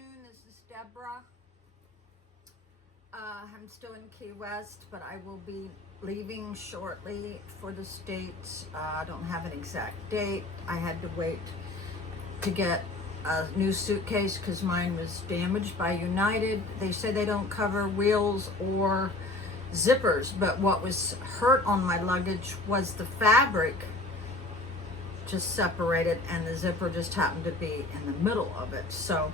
afternoon. This is Deborah. I'm still in Key West, but I will be leaving shortly for the States. I don't have an exact date. I had to wait to get a new suitcase because mine was damaged by United. They say they don't cover wheels or zippers, but what was hurt on my luggage was the fabric just separated and the zipper just happened to be in the middle of it. So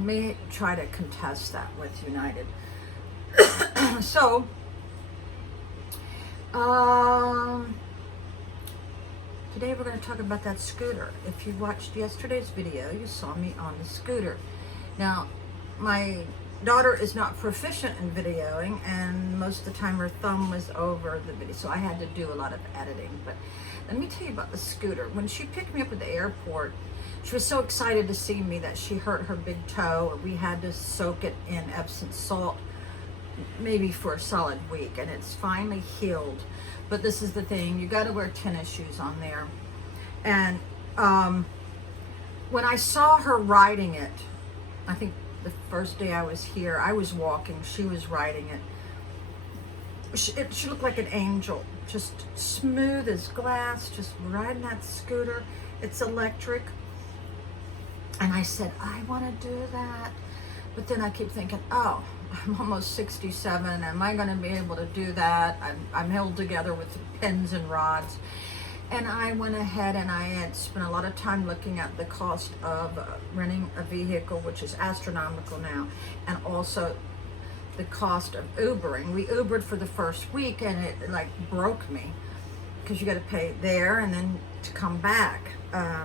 may try to contest that with United. So today we're going to talk about that scooter. If you watched yesterday's video, you saw me on the scooter. Now, my daughter is not proficient in videoing, and most of the time her thumb was over the video, so I had to do a lot of editing. But let me tell you about the scooter. When she picked me up at the airport, she was so excited to see me that she hurt her big toe. We had to soak it in Epsom salt maybe for a solid week, and it's finally healed. But this is the thing, you got to wear tennis shoes on there. And when I saw her riding it, I think the first day I was here, I was walking, she was riding it. She looked like an angel, just smooth as glass, just riding that scooter. It's electric. And I said, I want to do that. But then I keep thinking, oh, I'm almost 67. Am I going to be able to do that? I'm held together with pins and rods. And I went ahead and I had spent a lot of time looking at the cost of renting a vehicle, which is astronomical now, and also the cost of Ubering. We Ubered for the first week and it like broke me because you got to pay there and then to come back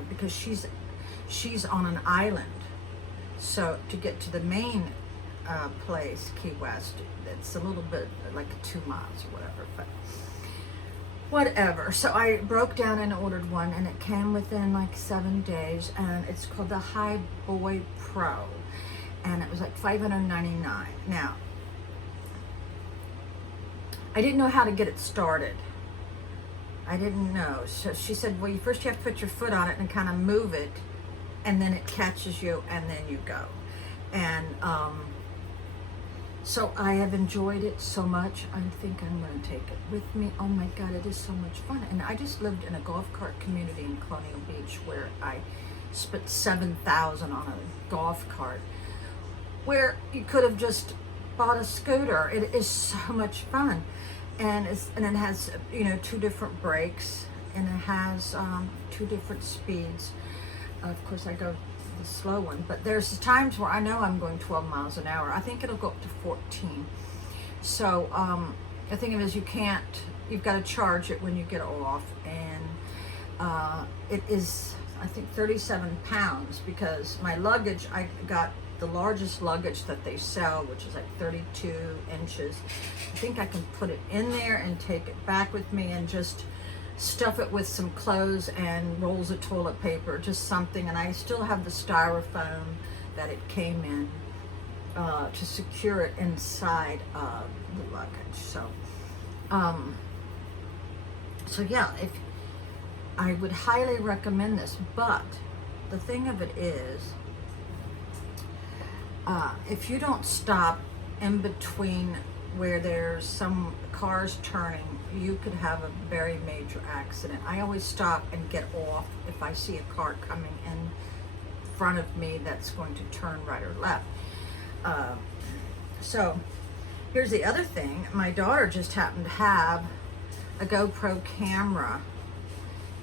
because she's on an island. So to get to the main place, Key West, it's a little bit like 2 miles or whatever, but whatever. So I broke down and ordered one, and it came within like 7 days, and it's called the Highboy Pro, and it was like $599. Now, I didn't know how to get it started. I didn't know. So she said, well, first you have to put your foot on it and kind of move it, and then it catches you, and then you go. And so I have enjoyed it so much. I think I'm going to take it with me. Oh my God, it is so much fun. And I just lived in a golf cart community in Colonial Beach where I spent $7,000 on a golf cart, where you could have just bought a scooter. It is so much fun. And it has, 2 different brakes, and it has 2 different speeds. Of course, I go the slow one, but there's times where I know I'm going 12 miles an hour. I think it'll go up to 14. So the thing is, you've got to charge it when you get off, and it is, I think, 37 pounds because my luggage, I got the largest luggage that they sell, which is like 32 inches. I think I can put it in there and take it back with me and just stuff it with some clothes and rolls of toilet paper, just something. And I still have the styrofoam that it came in to secure it inside of the luggage. So yeah, I would highly recommend this. But the thing of it is, if you don't stop in between where there's some cars turning, you could have a very major accident. I always stop and get off if I see a car coming in front of me that's going to turn right or left. So here's the other thing. My daughter just happened to have a GoPro camera,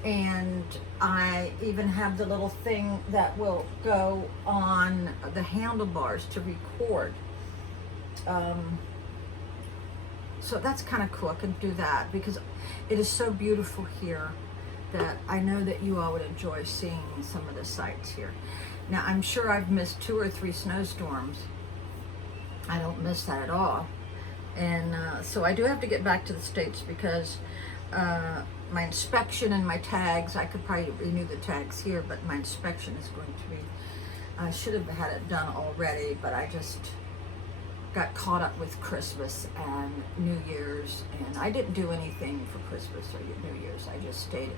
and I even have the little thing that will go on the handlebars to record. So that's kind of cool. I can do that because it is so beautiful here that I know that you all would enjoy seeing some of the sights here. Now, I'm sure I've missed 2 or 3 snowstorms. I don't miss that at all. And so I do have to get back to the States because my inspection and my tags, I could probably renew the tags here, but my inspection is going to be, I should have had it done already, but I just got caught up with Christmas and New Year's, and I didn't do anything for Christmas or New Year's. I just stayed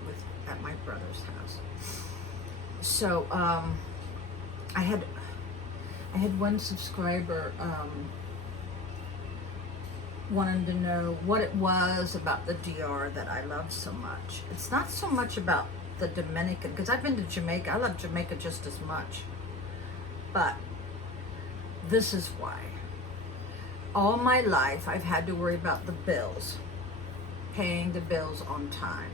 at my brother's house. So I had I had one subscriber wanted to know what it was about the DR that I love so much. It's not so much about the Dominican, because I've been to Jamaica. I love Jamaica just as much. But this is why. All my life, I've had to worry about the bills, paying the bills on time.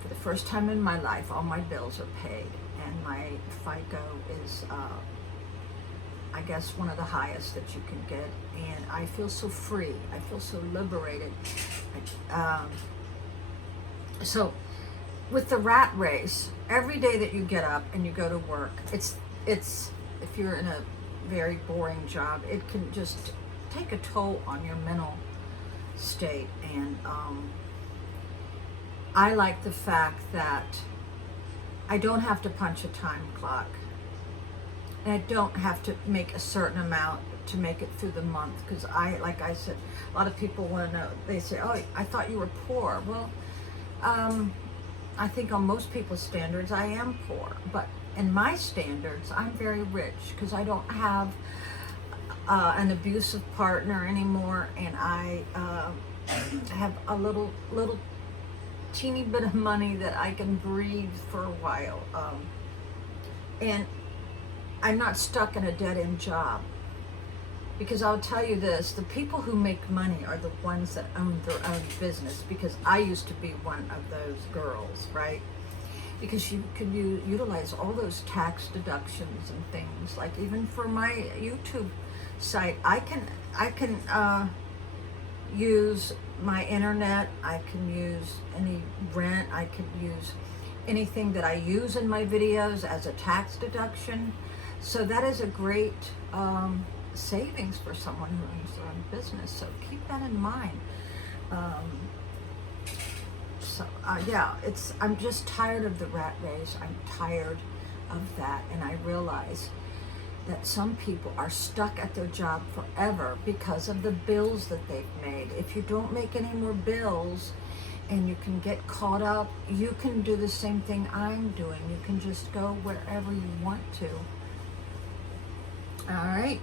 For the first time in my life, all my bills are paid, and my FICO is, I guess, one of the highest that you can get, and I feel so free. I feel so liberated. So, with the rat race, every day that you get up and you go to work, it's if you're in a very boring job, it can just take a toll on your mental state. And I like the fact that I don't have to punch a time clock, and I don't have to make a certain amount to make it through the month, because like I said, a lot of people want to know. They say, oh, I thought you were poor. Well, I think on most people's standards I am poor, but in my standards I'm very rich, because I don't have an abusive partner anymore, and I have a little teeny bit of money that I can breathe for a while, and I'm not stuck in a dead-end job. Because I'll tell you this, the people who make money are the ones that own their own business, because I used to be one of those girls, right? Because you can utilize all those tax deductions and things. Like even for my YouTube site, I can use my internet, I can use any rent, I can use anything that I use in my videos as a tax deduction. So that is a great savings for someone who owns their own business. So keep that in mind. Yeah, I'm just tired of the rat race. I'm tired of that, and I realize that some people are stuck at their job forever because of the bills that they've made. If you don't make any more bills and you can get caught up, you can do the same thing I'm doing. You can just go wherever you want to. All right.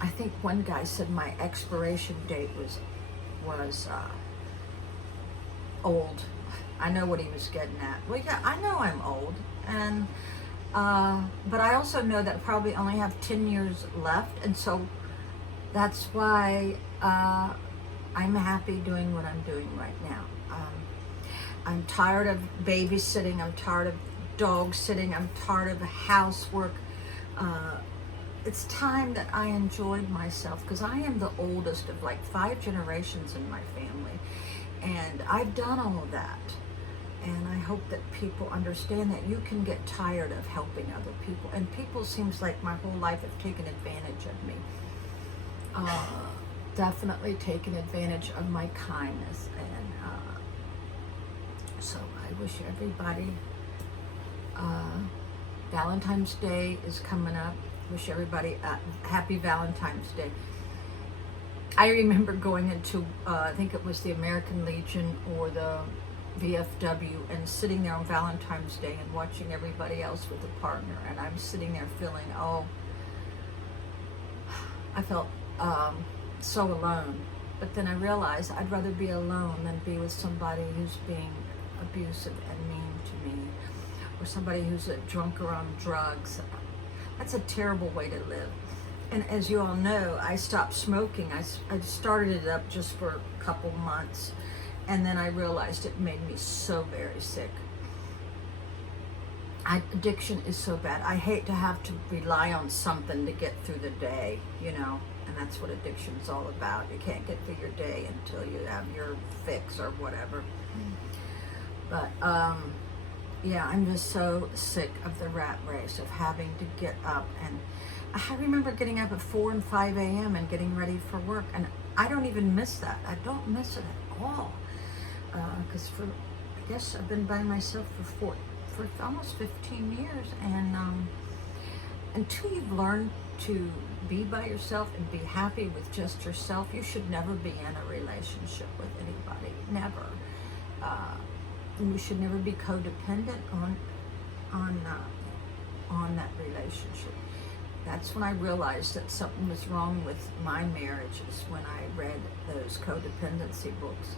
I think one guy said my expiration date was old. I know what he was getting at. Well, yeah, I know I'm old, and but I also know that I probably only have 10 years left, and so that's why I'm happy doing what I'm doing right now. I'm tired of babysitting. I'm tired of dog sitting. I'm tired of housework. It's time that I enjoyed myself, because I am the oldest of like 5 generations in my family, and I've done all of that. And I hope that people understand that you can get tired of helping other people, and people, seems like my whole life, have taken advantage of me. Definitely taken advantage of my kindness, and so I wish everybody Valentine's Day is coming up. Wish everybody a happy Valentine's Day. I remember going into, I think it was the American Legion or the VFW, and sitting there on Valentine's Day and watching everybody else with a partner, and I'm sitting there feeling, I felt so alone. But then I realized I'd rather be alone than be with somebody who's being abusive and mean to me, or somebody who's a drunk or on drugs. That's a terrible way to live. And as you all know, I stopped smoking. I started it up just for a couple months, and then I realized it made me so very sick. Addiction is so bad. I hate to have to rely on something to get through the day, and that's what addiction's all about. You can't get through your day until you have your fix or whatever. But yeah, I'm just so sick of the rat race, of having to get up. And I remember getting up at 4 and 5 a.m. and getting ready for work, and I don't even miss that. I don't miss it at all, because I guess I've been by myself for almost 15 years, and until you've learned to be by yourself and be happy with just yourself, you should never be in a relationship with anybody. Never. You should never be codependent on that relationship. That's when I realized that something was wrong with my marriage, is when I read those codependency books.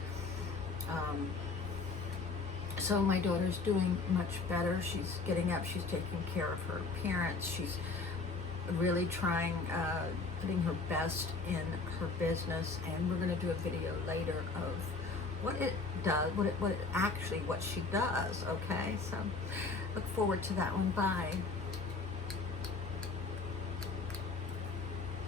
So my daughter's doing much better. She's getting up, she's taking care of her appearance, she's really trying, putting her best in her business, and we're going to do a video later of what it does, what she does, okay? So look forward to that one. Bye.